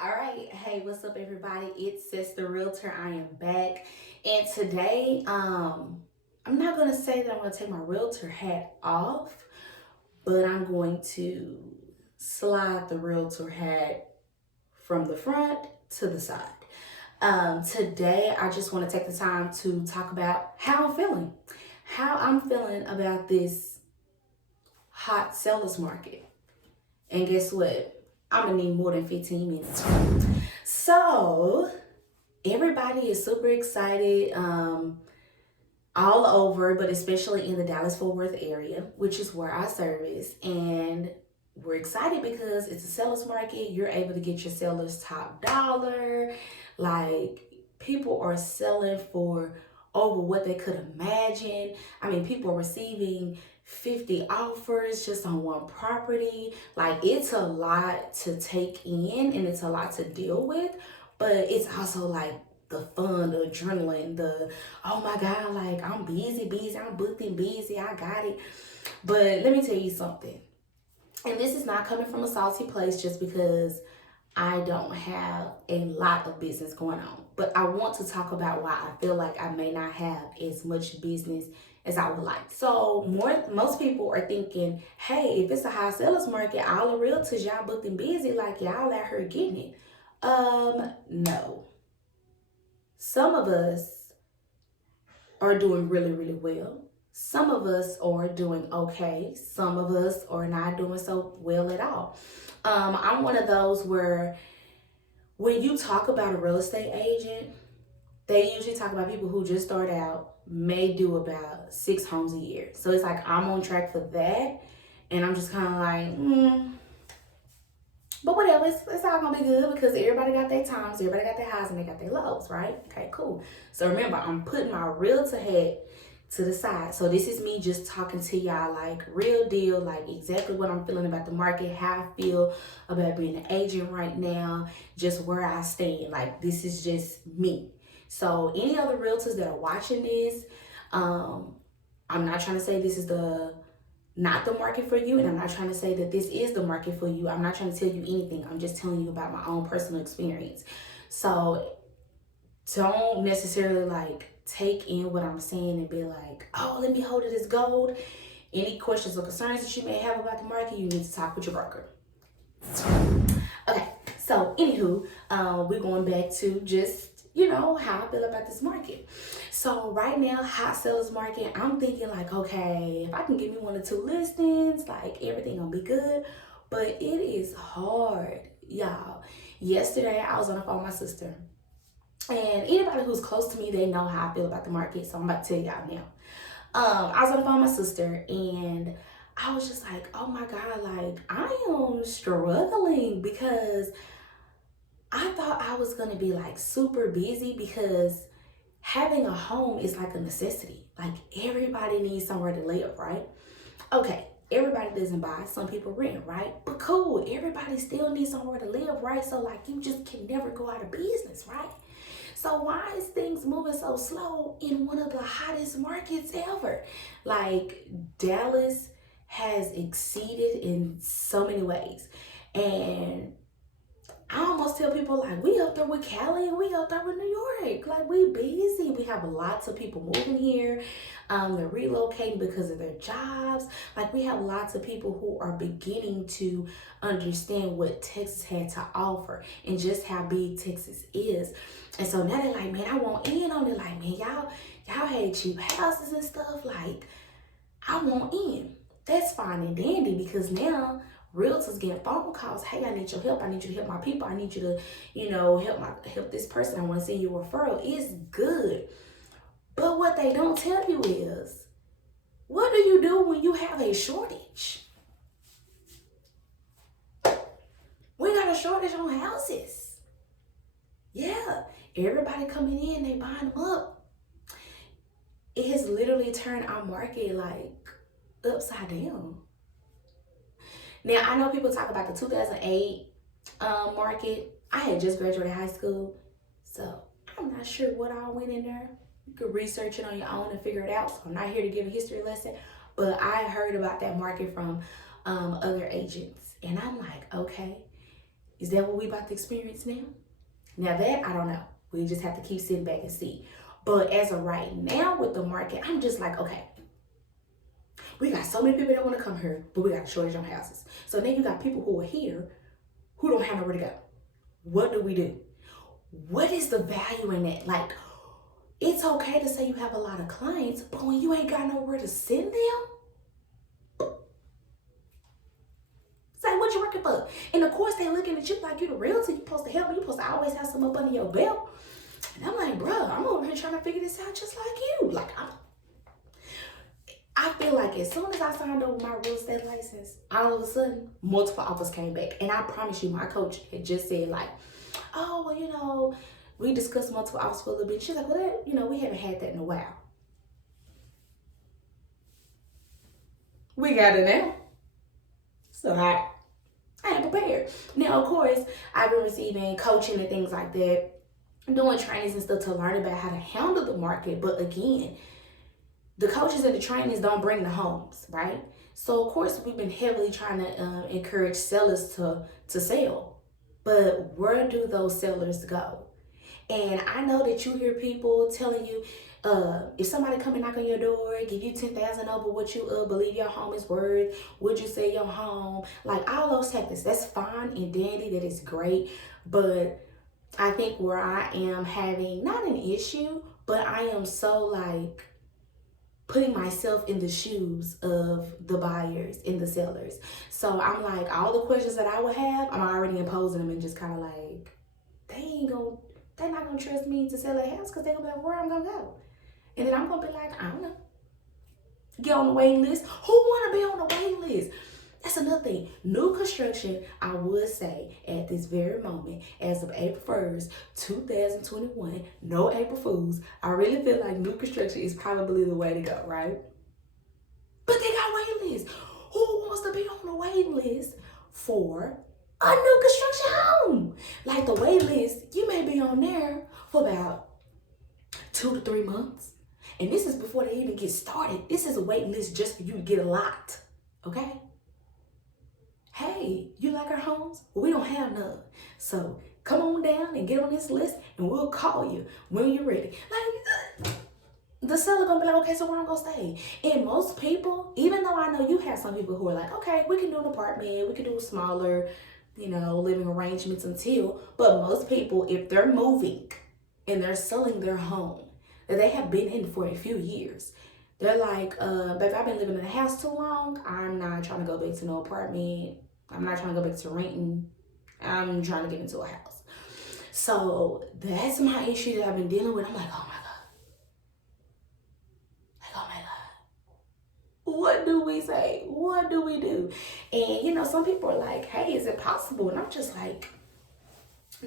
All right, hey, what's up, everybody? It's SesTheRealtor. I am back, and today, I'm not gonna say that I'm gonna take my realtor hat off, but I'm going to slide the realtor hat from the front to the side. Today, I just want to take the time to talk about how I'm feeling about this hot sellers market. And guess what? I'm gonna need more than 15 minutes. So, everybody is super excited all over, but especially in the Dallas-Fort Worth area, which is where I service. And we're excited because it's a seller's market. You're able to get your sellers top dollar. Like, people are selling for over what they could imagine. I mean, people are receiving 50 offers just on one property. Like, it's a lot to take in and it's a lot to deal with, but it's also like the fun, the adrenaline, the oh my God, like I'm busy, I'm booked and busy, I got it. But let me tell you something. And this is not coming from a salty place just because I don't have a lot of business going on. But I want to talk about why I feel like I may not have as much business as I would like. So most people are thinking, hey, if it's a high sellers market, all the realtors, y'all booked and busy, like y'all out here getting it. No. Some of us are doing really, really well. Some of us are doing okay. Some of us are not doing so well at all. I'm one of those where when you talk about a real estate agent, they usually talk about people who just start out, may do about 6 homes a year. So it's like I'm on track for that. And I'm just kind of like, but whatever, it's all gonna be good because everybody got their times, everybody got their highs and they got their lows, right? Okay, cool. So remember, I'm putting my realtor hat to the side. So this is me just talking to y'all like real deal, like exactly what I'm feeling about the market, how I feel about being an agent right now, just where I stand. Like this is just me. So any other realtors that are watching this, I'm not trying to say this is not the market for you, and I'm not trying to say that this is the market for you. I'm not trying to tell you anything. I'm just telling you about my own personal experience. So don't necessarily like take in what I'm saying and be like, oh, let me hold it as gold. Any questions or concerns that you may have about the market, you need to talk with your broker. Okay, so anywho, we're going back to just how I feel about this market. So right now, hot sellers market, I'm thinking like, okay, if I can give me 1 or 2 listings, like everything gonna be good. But it is hard, y'all. Yesterday, I was on the phone with my sister. And anybody who's close to me, they know how I feel about the market. So I'm about to tell y'all now. I was on the phone with my sister and I was just like, oh my God, like I am struggling because I thought I was gonna be like super busy because having a home is like a necessity. Like everybody needs somewhere to live, right? Okay, everybody doesn't buy, some people rent, right? But cool, everybody still needs somewhere to live, right? So like you just can never go out of business, right? So why is things moving so slow in one of the hottest markets ever? Like Dallas has exceeded in so many ways. And I almost tell people like we up there with Cali and we up there with New York. Like we busy. We have lots of people moving here. They're relocating because of their jobs. Like we have lots of people who are beginning to understand what Texas had to offer and just how big Texas is. And so now they're like, man, I want in on it. Like, man, y'all had cheap houses and stuff. Like, I want in. That's fine and dandy because now realtors getting phone calls. Hey, I need your help. I need you to help my people. I need you to, help this person. I want to send you a referral. It's good. But what they don't tell you is, what do you do when you have a shortage? We got a shortage on houses. Yeah, everybody coming in, they buying them up. It has literally turned our market like upside down. Now, I know people talk about the 2008 market. I had just graduated high school, so I'm not sure what all went in there. You could research it on your own and figure it out. So I'm not here to give a history lesson, but I heard about that market from other agents. And I'm like, okay, Is that what we about to experience now? Now that, I don't know. We just have to keep sitting back and see. But as of right now with the market, I'm just like, okay, we got so many people that want to come here, but we got a shortage on houses. So then you got people who are here who don't have nowhere to go. What do we do? What is the value in that? Like, it's okay to say you have a lot of clients, but when you ain't got nowhere to send them, say what you working for. And of course they looking at you like you the realtor. You supposed to help me. You supposed to always have something up under your belt. And I'm like, bro, I'm over here trying to figure this out just like you. Like, I feel like as soon as I signed over my real estate license, all of a sudden, multiple offers came back. And I promise you, my coach had just said like, oh, well, we discussed multiple offers for a little bit. She's like, well, we haven't had that in a while. We got it now. So I am prepared. Now, of course, I've been receiving coaching and things like that, doing trainings and stuff to learn about how to handle the market. But again, the coaches and the trainings don't bring the homes, right? So of course we've been heavily trying to encourage sellers to sell, but where do those sellers go? And I know that you hear people telling you, if somebody come and knock on your door, give you $10,000 over what you believe your home is worth, would you sell your home? Like all those tactics, that's fine and dandy, that is great, but I think where I am having not an issue, but I am so like putting myself in the shoes of the buyers and the sellers. So I'm like, all the questions that I would have, I'm already imposing them and just kind of like, they're not gonna trust me to sell their house because they're gonna be like, where I'm gonna go? And then I'm gonna be like, I don't know. Get on the waiting list. Who wanna be on the waiting list? That's another thing. New construction, I would say at this very moment, as of April 1st, 2021, no April Fools, I really feel like new construction is probably the way to go, right? But they got waiting lists. Who wants to be on the waiting list for a new construction home? Like the wait list, you may be on there for about 2 to 3 months. And this is before they even get started. This is a waiting list just for you to get a lot, okay? Hey, you like our homes? Well, we don't have none. So come on down and get on this list and we'll call you when you're ready. Like, the seller gonna be like, okay, so where I'm gonna stay? And most people, even though I know you have some people who are like, okay, we can do an apartment, we can do a smaller, living arrangements but most people, if they're moving and they're selling their home that they have been in for a few years, they're like, baby, I've been living in a house too long. I'm not trying to go back to no apartment. I'm not trying to go back to renting. I'm trying to get into a house. So that's my issue that I've been dealing with. I'm like, oh my God. What do we say? What do we do? And some people are like, hey, is it possible? And I'm just like,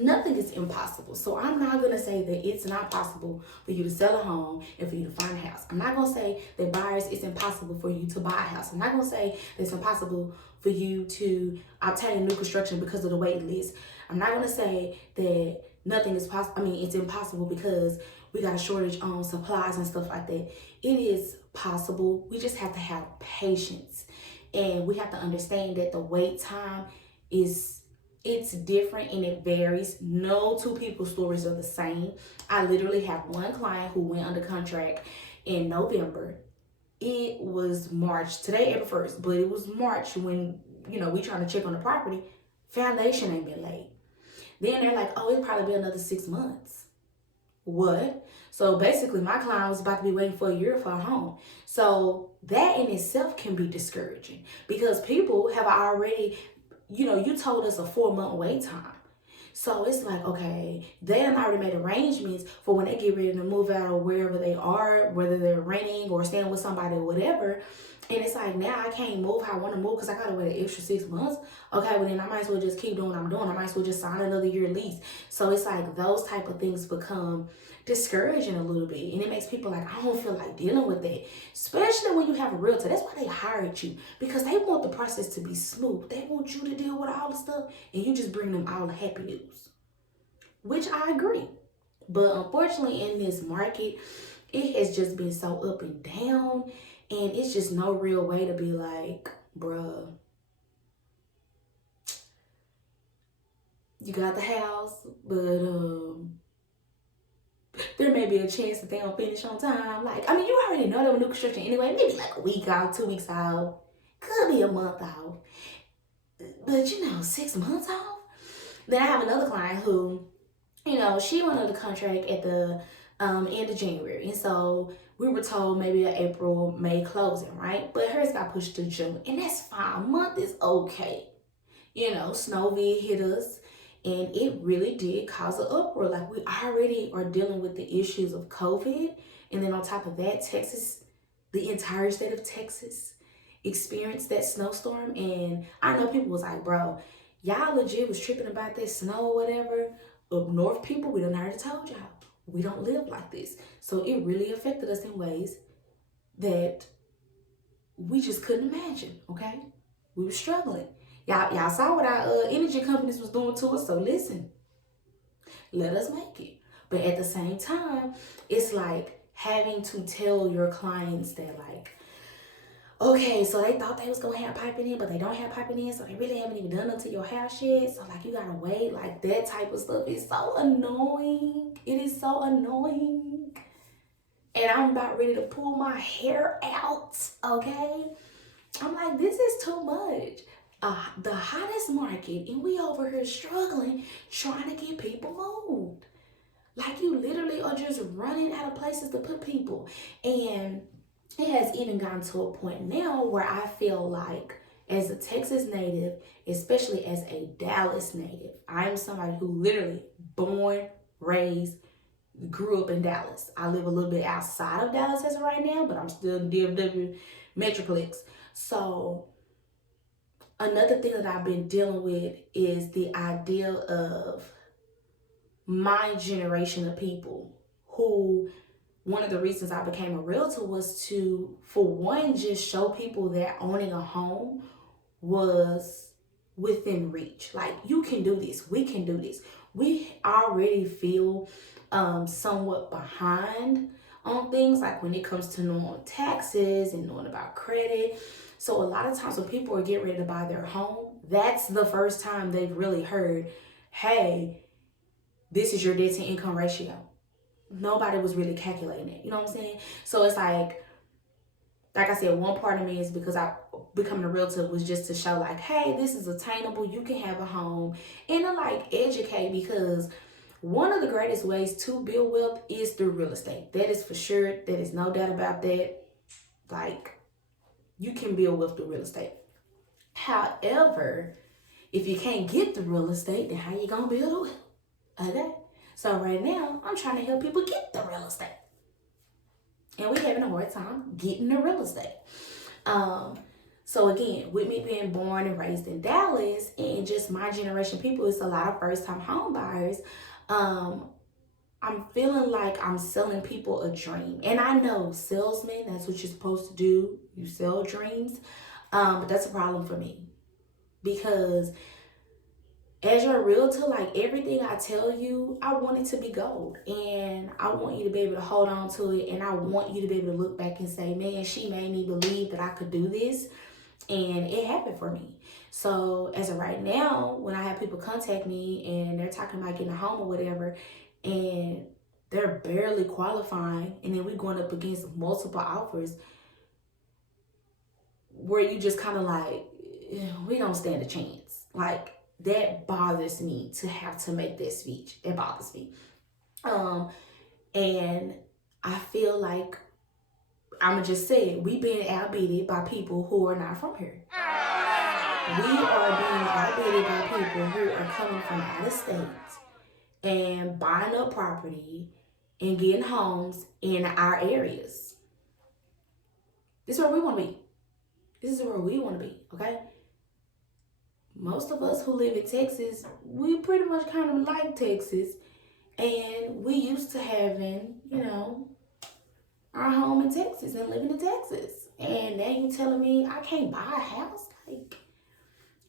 nothing is impossible. So I'm not going to say that it's not possible for you to sell a home and for you to find a house. I'm not going to say that buyers, it's impossible for you to buy a house. I'm not going to say that it's impossible for you to obtain new construction because of the waiting list. I'm not going to say that nothing is possible. I mean, it's impossible because we got a shortage on supplies and stuff like that. It is possible. We just have to have patience. And we have to understand that the wait time it's different and it varies. No two people's stories are the same. I literally have one client who went under contract in November. It was March. Today, April 1st, but it was March when, we trying to check on the property. Foundation ain't been laid. Then they're like, oh, it'll probably be another 6 months. What? So basically, my client was about to be waiting for a year for a home. So that in itself can be discouraging because people have already, you told us a 4-month wait time. So it's like, okay, they have already made arrangements for when they get ready to move out or wherever they are, whether they're renting or staying with somebody or whatever. And it's like, now I can't move how I want to move because I got to wait an extra 6 months. Okay, well then I might as well just keep doing what I'm doing. I might as well just sign another year lease. So it's like those type of things become discouraging a little bit. And it makes people like, I don't feel like dealing with that. Especially when you have a realtor. That's why they hired you. Because they want the process to be smooth. They want you to deal with all the stuff. And you just bring them all the happy news. Which I agree. But unfortunately in this market, it has just been so up and down. And it's just no real way to be like, bruh, you got the house, but there may be a chance that they don't finish on time. Like, I mean, you already know they were new construction anyway. Maybe like a week out, 2 weeks out, could be a month out. But 6 months off. Then I have another client who, she went under the contract at the end of January. And so we were told maybe an April, May closing, right? But hers got pushed to June. And that's fine. A month is okay. Snowy hit us. And it really did cause an uproar. Like, we already are dealing with the issues of COVID. And then on top of that, Texas, the entire state of Texas experienced that snowstorm. And I know people was like, bro, y'all legit was tripping about that snow or whatever. Up north people, we done already told y'all, we don't live like this. So it really affected us in ways that we just couldn't imagine, okay? We were struggling. Y'all saw what our energy companies was doing to us, so listen, let us make it. But at the same time, it's like having to tell your clients that, like, okay, so they thought they was gonna have piping in, but they don't have piping in, so they really haven't even done nothing to your house yet. So like, you gotta wait. Like, that type of stuff is so annoying. It is so annoying. And I'm about ready to pull my hair out, okay? I'm like, this is too much. The hottest market, and we over here struggling, trying to get people moved. Like, you literally are just running out of places to put people. And it has even gotten to a point now where I feel like, as a Texas native, especially as a Dallas native, I'm somebody who literally born, raised, grew up in Dallas. I live a little bit outside of Dallas as of right now, but I'm still in DFW Metroplex. So another thing that I've been dealing with is the idea of my generation of people who, one of the reasons I became a realtor was to, for one, just show people that owning a home was within reach. Like, you can do this. We can do this. We already feel somewhat behind on things, like when it comes to knowing taxes and knowing about credit. So a lot of times when people are getting ready to buy their home, that's the first time they've really heard, hey, this is your debt to income ratio. Nobody was really calculating it. You know what I'm saying? So it's like I said, one part of me is because I becoming a realtor was just to show, like, hey, this is attainable. You can have a home, and to like educate, because one of the greatest ways to build wealth is through real estate. That is for sure. There is no doubt about that. Like, you can build wealth through real estate. However, if you can't get the real estate, then how you gonna build wealth? Okay? So right now, I'm trying to help people get the real estate. And we're having a hard time getting the real estate. So again, with me being born and raised in Dallas, and just my generation people, it's a lot of first-time home buyers. I'm feeling like I'm selling people a dream. And I know salesmen, that's what you're supposed to do. You sell dreams. But that's a problem for me. Because as your realtor, like, everything I tell you, I want it to be gold. And I want you to be able to hold on to it. And I want you to be able to look back and say, man, she made me believe that I could do this. And it happened for me. So as of right now, when I have people contact me and they're talking about getting a home or whatever, and they're barely qualifying, and then we're going up against multiple offers where you just kind of like, we don't stand a chance. Like, that bothers me to have to make that speech. It bothers me. And I feel like, I'ma just say it, we being outbid by people who are not from here. We are being outbid by people who are coming from out of state and buying up property and getting homes in our areas. This is where we want to be. This is where we want to be, okay? Most of us who live in Texas, we pretty much kind of like Texas. And we used to having, our home in Texas and living in Texas. And now you telling me I can't buy a house? Like,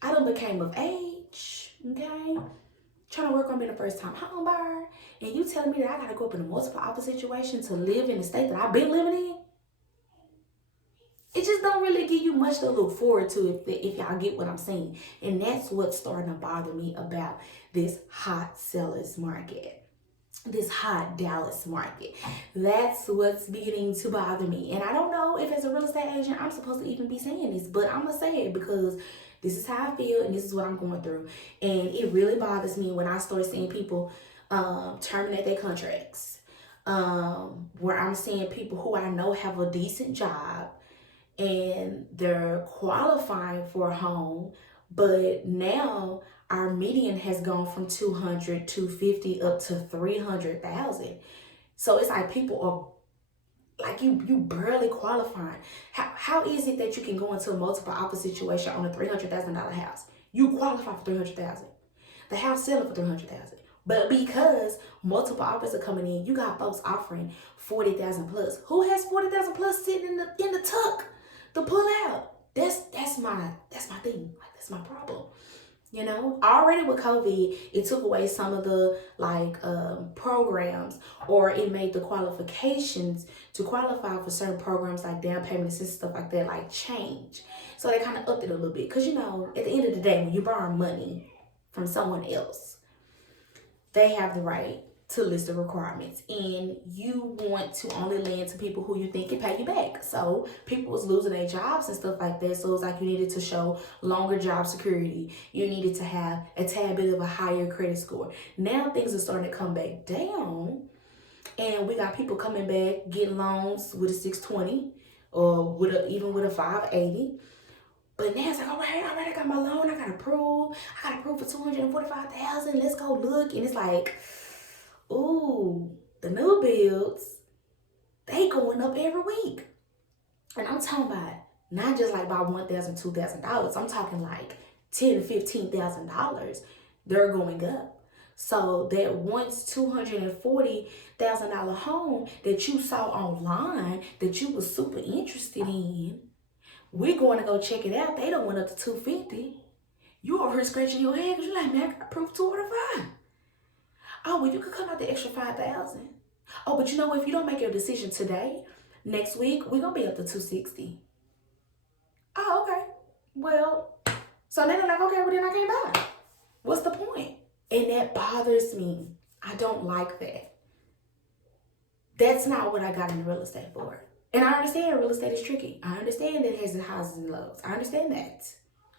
I done became of age, okay? Trying to work on being a first-time home buyer. And you telling me that I got to go up in a multiple offer situation to live in the state that I've been living in? it just don't really give you much to look forward to if y'all get what I'm saying. And that's what's starting to bother me about this hot sellers market, this hot Dallas market. That's what's beginning to bother me. And I don't know if as a real estate agent I'm supposed to even be saying this, but I'm gonna say it because this is how I feel and this is what I'm going through. And it really bothers me when I start seeing people terminate their contracts. Where I'm seeing people who I know have a decent job and they're qualifying for a home, but now our median has gone from 200, 250 up to 300,000. So it's like people are like you barely qualifying. How is it that you can go into a multiple offer situation on a $300,000 house? You qualify for 300,000. The house selling for 300,000. But because multiple offers are coming in, you got folks offering 40,000 plus. Who has 40,000 plus sitting in the tuck to pull out? That's my thing. Like, that's my problem. You know, already with COVID, it took away some of the programs, or it made the qualifications to qualify for certain programs like down payment assistance, stuff like that, like change. So they kind of upped it a little bit. Because, you know, at the end of the day, when you borrow money from someone else, they have the right to list the requirements, and you want to only lend to people who you think can pay you back. So people was losing their jobs and stuff like that. So it's like you needed to show longer job security. You needed to have a tad bit of a higher credit score. Now things are starting to come back down, and we got people coming back getting loans with a 620 or even with a 580. But now it's like, all right, I got my loan. I got approved for 245,000. Let's go look. And it's like, ooh, the new builds, they going up every week. And I'm talking about not just like by $1,000, $2,000. I'm talking like $10,000 to $15,000. They're going up. So that once $240,000 home that you saw online that you was super interested in, we're going to go check it out. They don't went up to 250. You over here scratching your head because you're like, man, I got approved 245. Oh, well, you could come out the extra 5,000. Oh, but you know what? If you don't make your decision today, next week, we're going to be up to 260. Oh, okay. Well, so then they're like, okay, well, then I can't buy. What's the point? And that bothers me. I don't like that. That's not what I got into real estate for. And I understand real estate is tricky. I understand that it has the highs and lows. I understand that.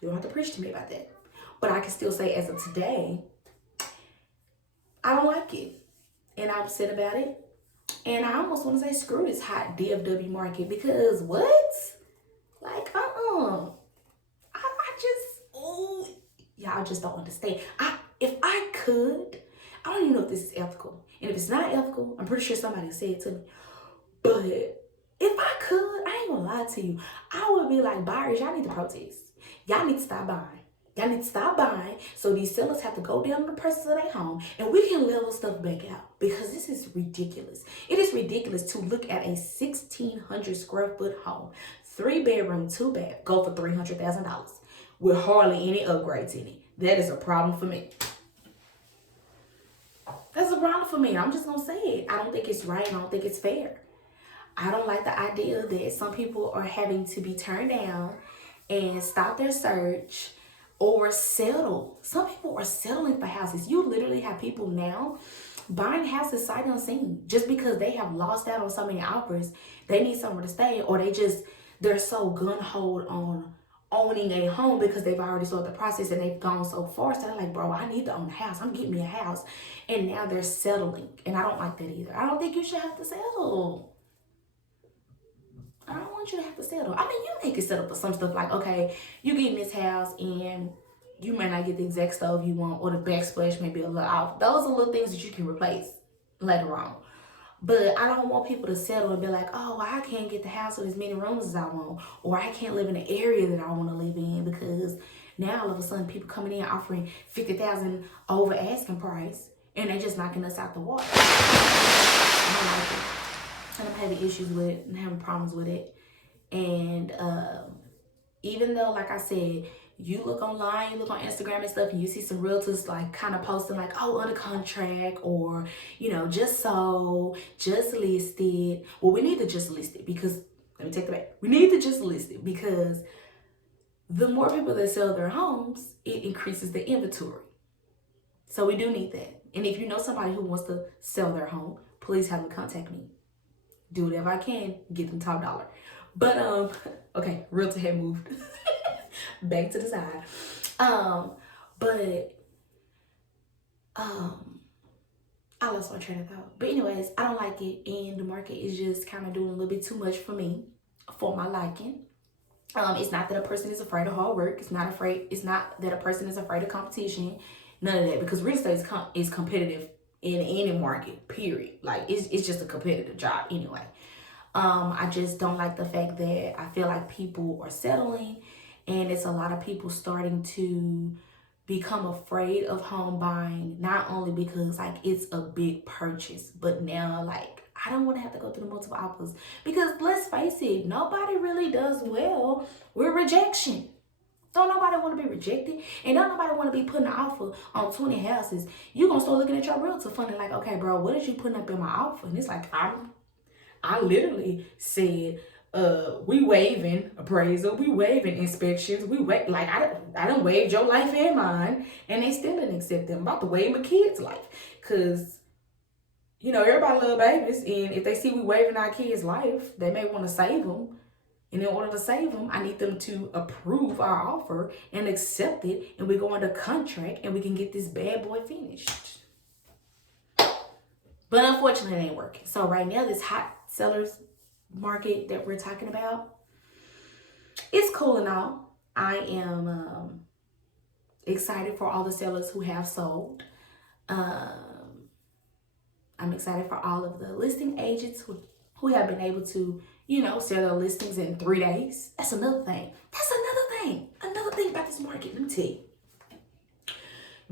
You don't have to preach to me about that. But I can still say as of today, I don't like it. And I'm upset about it. And I almost want to say screw this hot DFW market because what? Like, y'all just don't understand. If I could, I don't even know if this is ethical. And if it's not ethical, I'm pretty sure somebody said it to me. But if I could, I ain't gonna lie to you, I would be like, buyers, y'all need to protest. Y'all need to stop buying. Y'all need to stop buying so these sellers have to go down to the prices of their home and we can level stuff back out because this is ridiculous. It is ridiculous to look at a 1,600 square foot home, 3-bedroom, 2-bath, go for $300,000 with hardly any upgrades in it. That is a problem for me. That's a problem for me. I'm just gonna say it. I don't think it's right. I don't think it's fair. I don't like the idea that some people are having to be turned down and stop their search or settle. Some people are settling for houses. You literally have people now buying houses sight unseen just because they have lost out on so many offers. They need somewhere to stay, or they're so gun-ho on owning a home because they've already started the process and they've gone so far. So they're like, bro, I need to own a house. I'm getting me a house. And now they're settling. And I don't like that either. I don't think you should have to settle. I don't want you to have to settle. I mean, you may can settle for some stuff like, okay, you get in this house and you may not get the exact stove you want, or the backsplash may be a little off. Those are little things that you can replace later on. But I don't want people to settle and be like, oh, I can't get the house with as many rooms as I want, or I can't live in the area that I want to live in because now all of a sudden people coming in offering $50,000 over asking price and they're just knocking us out the water. I don't like it. And I'm having issues with it and having problems with it. And even though, like I said, you look online, you look on Instagram and stuff, and you see some realtors like kind of posting like, oh, under contract, or, you know, just sold, just listed. Well, we need to just list it because Let me take that back. We need to just list it, because the more people that sell their homes, it increases the inventory. So we do need that. And if you know somebody who wants to sell their home, please have them contact me. Do whatever I can, get them top dollar. But okay, realtor had moved back to the side. But I lost my train of thought. But anyways, I don't like it, and the market is just kind of doing a little bit too much for me, for my liking. It's not that a person is afraid of hard work. It's not that a person is afraid of competition. None of that, because real estate is competitive in any market, period. Like, it's just a competitive job anyway. I just don't like the fact that I feel like people are settling, and it's a lot of people starting to become afraid of home buying, not only because like it's a big purchase, but now like I don't want to have to go through the multiple offers, because let's face it, nobody really does well with rejection. Don't nobody want to be rejected, and don't nobody want to be putting an offer on 20 houses. You gonna start looking at your realtor funny, like, okay, bro, what is you putting up in my offer? And it's like, I literally said, we waiving appraisal, we waiving inspections, like I done waived your life and mine, and they still didn't accept them. I'm about to waive my kids' life, cause you know everybody love babies, and if they see we waiving our kids' life, they may want to save them. And in order to save them, I need them to approve our offer and accept it, and we go under contract, and we can get this bad boy finished. But unfortunately, it ain't working. So right now, this hot sellers market that we're talking about, it's cool and all. I am excited for all the sellers who have sold. I'm excited for all of the listing agents who have been able to, you know, sell their listings in 3 days. That's another thing. Another thing about this market, let me tell you.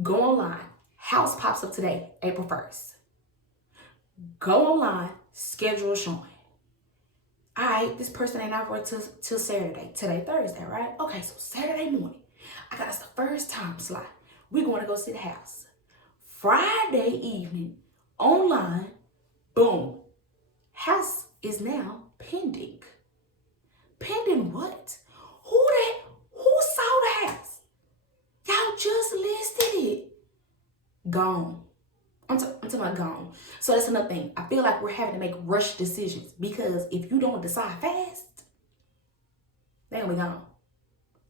Go online. House pops up today, April 1st. Go online, schedule a showing. All right, this person ain't out for it till Saturday. Today, Thursday, right? Okay, so Saturday morning, I got us the first time slot. We're going to go see the house. Friday evening, online, boom. House is now pending. Pending what? Who saw the house? Y'all just listed it. Gone. I'm talking about gone. So that's another thing. I feel like we're having to make rush decisions, because if you don't decide fast, they gonna be gone.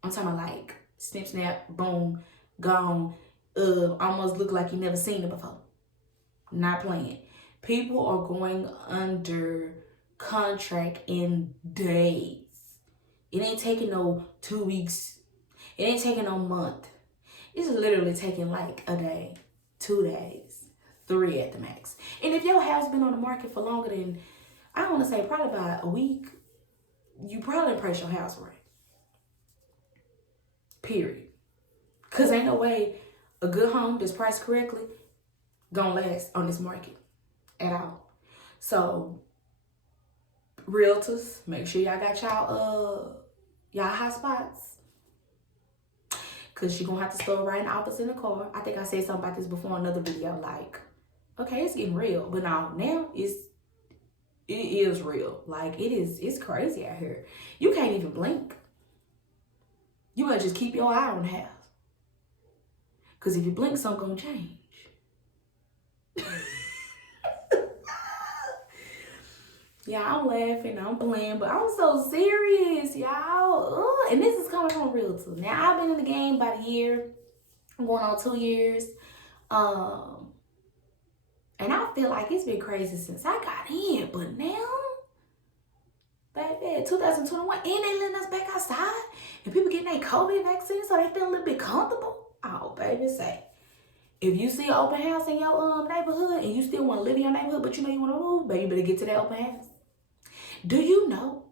I'm talking about like snip, snap, boom, gone. Almost look like you never seen it before. Not playing. People are going under contract in days. It ain't taking no 2 weeks. It ain't taking no month. It's literally taking like a day, 2 days, 3 at the max. And if your house been on the market for longer than, I want to say probably about a week, you probably didn't price your house right. Period. Because ain't no way a good home that's priced correctly gonna last on this market at all. So realtors, make sure y'all got y'all hot spots, because you're gonna have to start writing offers in the car. I think I said something about this before in another video, like, okay, it's getting real, but now it is real. Like, it's crazy out here. You can't even blink. You better just keep your eye on the house, because if you blink, something gonna change. Yeah, I'm laughing, I'm playing, but I'm so serious, y'all. And this is coming from a realtor. Now, I've been in the game about a year. I'm going on 2 years. And I feel like it's been crazy since I got in. But now, baby, 2021, and they letting us back outside. And people getting their COVID vaccine, so they feel a little bit comfortable. Oh, baby, say. If you see an open house in your neighborhood and you still want to live in your neighborhood, but you know you want to move, baby, you better get to that open house. Do you know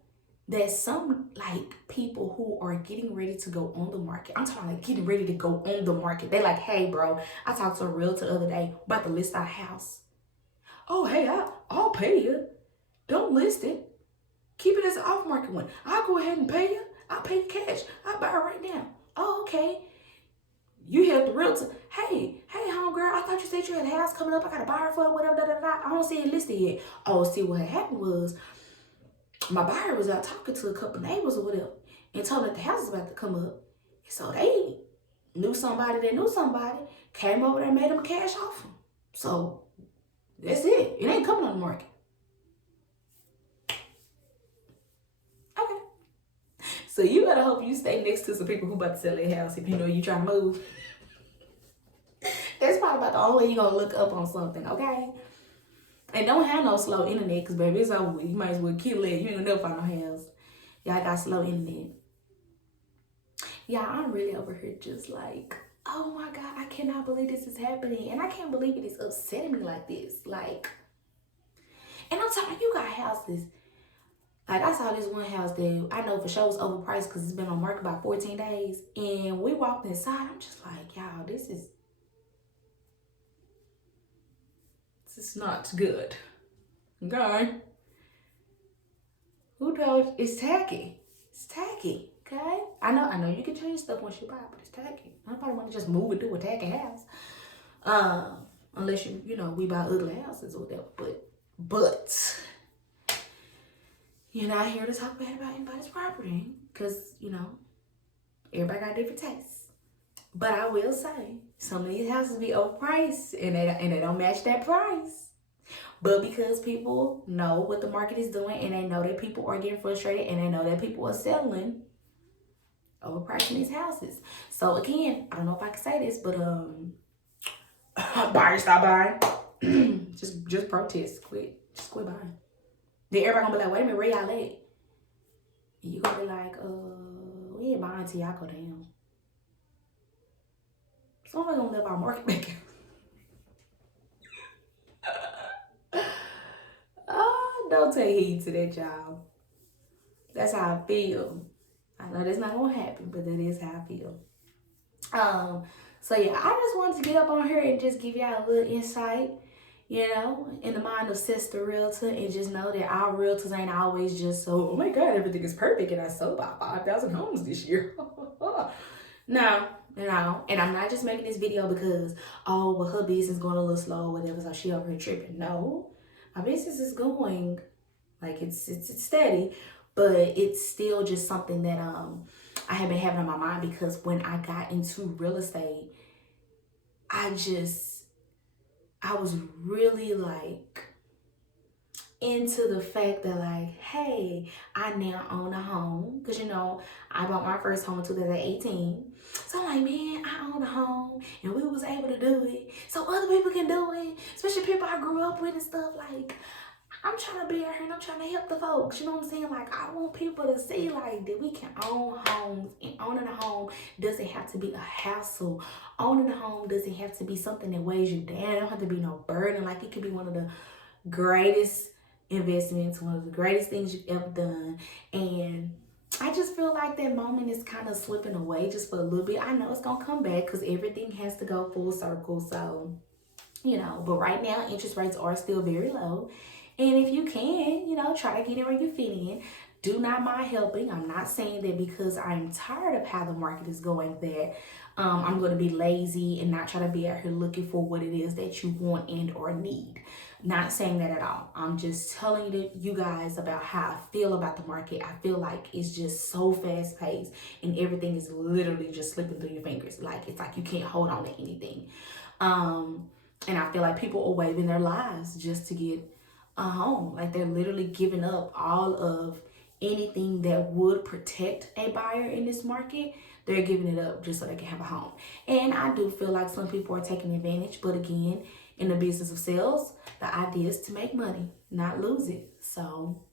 that some like people who are getting ready to go on the market, I'm talking like getting ready to go on the market, they like, hey, bro, I talked to a realtor the other day about to list our house. Oh, hey, I'll pay you. Don't list it. Keep it as an off-market one. I'll go ahead and pay you. I'll pay you cash. I'll buy it right now. Oh, okay. You help the realtor. Hey, homegirl, I thought you said you had a house coming up. I got a buyer for it, whatever, I don't see it listed yet. Oh, see, what had happened was my buyer was out talking to a couple neighbors or whatever and told them that the house was about to come up. So they knew somebody that knew somebody, came over there and made them a cash offer. So that's it. It ain't coming on the market. Okay. So you better hope you stay next to some people who about to sell their house if you know you trying to move. That's probably about the only way you're going to look up on something, okay? And don't have no slow internet, because, baby, it's over with. You might as well kill it. You ain't going to never find no house. Y'all got slow internet. Yeah, I'm really over here just like, oh my God, I cannot believe this is happening. And I can't believe it is upsetting me like this. Like, and I'm telling you, got houses. Like, I saw this one house that I know for sure was overpriced because it's been on market about 14 days. And we walked inside. I'm just like, y'all, this is not good. Okay? Who knows? It's tacky. It's tacky. Okay? I know you can change stuff once you buy it, but it's tacky. Nobody want to just move into a tacky house. Unless we buy ugly houses or whatever. But you're not here to talk bad about anybody's property. Because, everybody got different tastes. But I will say, some of these houses be overpriced and they don't match that price. But because people know what the market is doing and they know that people are getting frustrated and they know that people are selling, overpricing these houses. So again, I don't know if I can say this, but buyers stop buying. just protest, quit buying. Then everybody gonna be like, wait a minute, where y'all at? And you gonna be like, we ain't buying till y'all go down. So we're gonna live our market back out. Don't take heed to that, y'all. That's how I feel. I know that's not gonna happen, but that is how I feel. So yeah, I just wanted to get up on here and just give y'all a little insight, in the mind of SesTheRealtor, and just know that our realtors ain't always just so, oh my God, everything is perfect and I sold about 5,000 homes this year. No, and I'm not just making this video because, her business going a little slow or whatever, so she over here tripping. No, my business is going, like, it's steady, but it's still just something that I have been having on my mind, because when I got into real estate, I was really like into the fact that, like, hey, I now own a home, because I bought my first home in 2018. So I'm like, man, I own a home and we was able to do it, so other people can do it, especially people I grew up with and stuff. Like, I'm trying to be out here and I'm trying to help the folks, you know what I'm saying? Like, I want people to see, like, that we can own homes, and owning a home doesn't have to be a hassle. Owning a home doesn't have to be something that weighs you down. It don't have to be no burden. Like, it could be one of the greatest investments, one of the greatest things you've ever done. And I just feel like that moment is kind of slipping away just for a little bit. I know it's going to come back because everything has to go full circle. So, but right now, interest rates are still very low. And if you can, try to get in where you fit in. Do not mind helping. I'm not saying that because I'm tired of how the market is going that I'm going to be lazy and not try to be out here looking for what it is that you want and or need. Not saying that at all. I'm just telling you guys about how I feel about the market. I feel like it's just so fast paced and everything is literally just slipping through your fingers. Like, it's like you can't hold on to anything. And I feel like people are waiving their lives just to get a home. Like, they're literally giving up all of anything that would protect a buyer in this market. They're giving it up just so they can have a home. And I do feel like some people are taking advantage, but again, in the business of sales, the idea is to make money, not lose it. So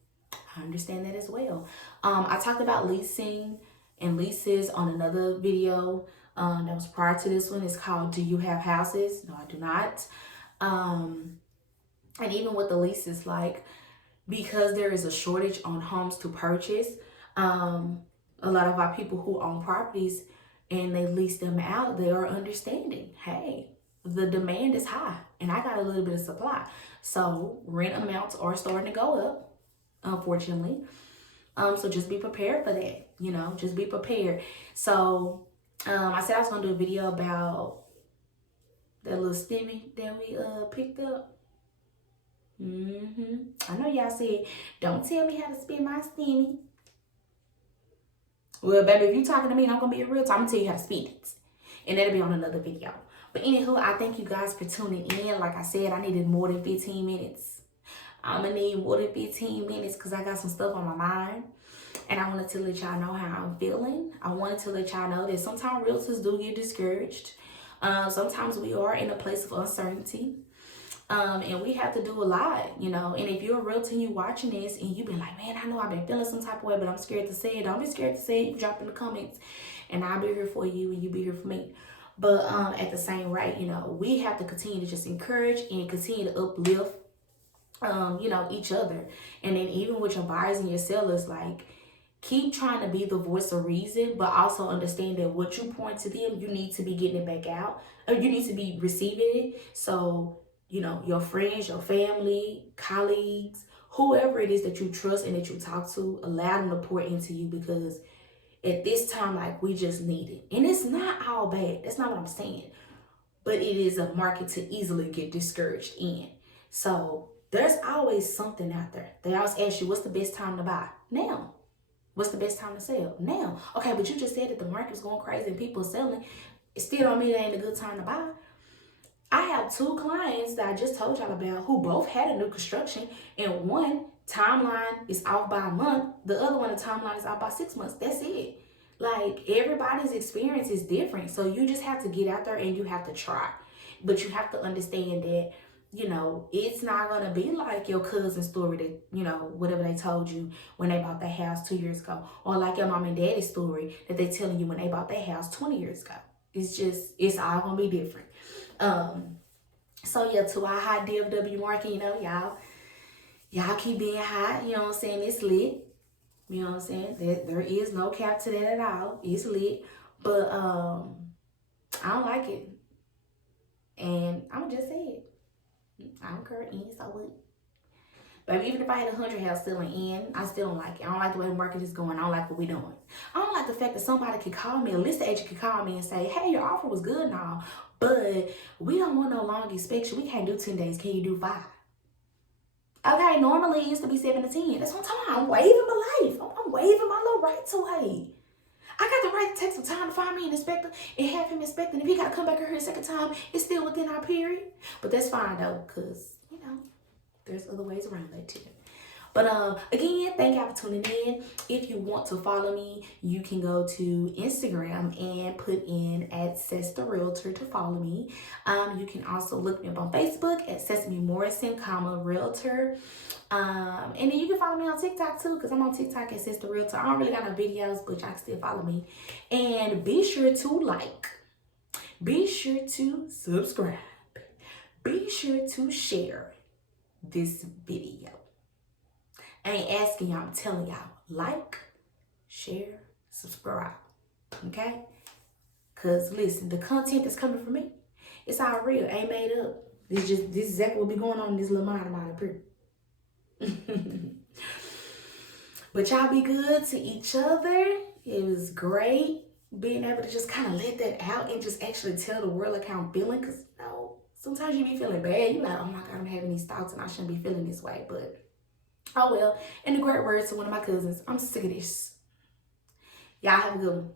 I understand that as well. I talked about leasing and leases on another video that was prior to this one. It's called, Do You Have Houses? No, I do not. And even with the leases, like, because there is a shortage on homes to purchase, a lot of our people who own properties and they lease them out, they are understanding, hey, the demand is high and I got a little bit of supply. So rent amounts are starting to go up, unfortunately. So just be prepared for that, just be prepared. So I said I was going to do a video about that little stimmy that we picked up. I know y'all said, don't tell me how to spend my stimmy. Well, baby, if you talking to me and I'm going to be a real, I'm going to tell you how to spend it. And that'll be on another video. But anywho, I thank you guys for tuning in. Like I said, I needed more than 15 minutes. I'm going to need more than 15 minutes because I got some stuff on my mind. And I wanted to let y'all know how I'm feeling. I wanted to let y'all know that sometimes realtors do get discouraged. Sometimes we are in a place of uncertainty. And we have to do a lot, you know. And if you're a realtor and you watching this and you've been like, man, I know I've been feeling some type of way, but I'm scared to say it. Don't be scared to say it. Drop in the comments and I'll be here for you and you be here for me. But at the same rate, you know, we have to continue to just encourage and continue to uplift, you know, each other. And then even with your buyers and your sellers, like, keep trying to be the voice of reason, but also understand that what you point to them, you need to be getting it back out. Or you need to be receiving it. So, you know, your friends, your family, colleagues, whoever it is that you trust and that you talk to, allow them to pour into you, because at this time, like, we just need it. And it's not all bad. That's not what I'm saying. But it is a market to easily get discouraged in. So there's always something out there. They always ask you, what's the best time to buy? Now. What's the best time to sell? Now. Okay, but you just said that the market's going crazy and people are selling. It still don't mean it ain't a good time to buy. I have 2 clients that I just told y'all about who both had a new construction, and one timeline is off by a month. The other one, the timeline is off by 6 months. That's it. Like, everybody's experience is different. So you just have to get out there and you have to try. But you have to understand that, you know, it's not going to be like your cousin's story that, you know, whatever they told you when they bought their house 2 years ago. Or like your mom and daddy's story that they telling you when they bought their house 20 years ago. It's all going to be different. So yeah, to our hot DFW market, you know, y'all keep being hot, you know what I'm saying? It's lit. You know what I'm saying? There is no cap to that at all. It's lit. But I don't like it. And I'm just say it. I don't care in, so what? But even if I had 100 house selling in, I still don't like it. I don't like the way the market is going. I don't like what we're doing. I don't like the fact that somebody could call me, a listing agent could call me and say, hey, your offer was good and all, but we don't want no long inspection. We can't do 10 days. Can you do 5? Okay, normally it used to be 7 to 10. That's what I'm talking about. I'm waiving my life. I'm waiving my little rights away. I got the right to take some time to find me an inspector and have him inspect. And if he got to come back here a second time, it's still within our period. But that's fine, though, because, you know, there's other ways around that, too. But again, thank y'all for tuning in. If you want to follow me, you can go to Instagram and put in at SesTheRealtor to follow me. You can also look me up on Facebook at Sesame Morrison, Realtor. And then you can follow me on TikTok too, because I'm on TikTok at SesTheRealtor. I don't really got no videos, but y'all can still follow me. And be sure to like. Be sure to subscribe. Be sure to share this video. I ain't asking y'all, I'm telling y'all. Like, share, subscribe. Okay? Because listen, the content that's coming from me, it's all real. Ain't made up. This is exactly what be going on in this little mind of mine up here. But y'all be good to each other. It was great being able to just kind of let that out and just actually tell the world like how I'm feeling. Because, you know, sometimes you be feeling bad. You like, oh my God, I'm having these thoughts and I shouldn't be feeling this way. But oh well. In the great words to one of my cousins, I'm sick of this. Y'all have a good one.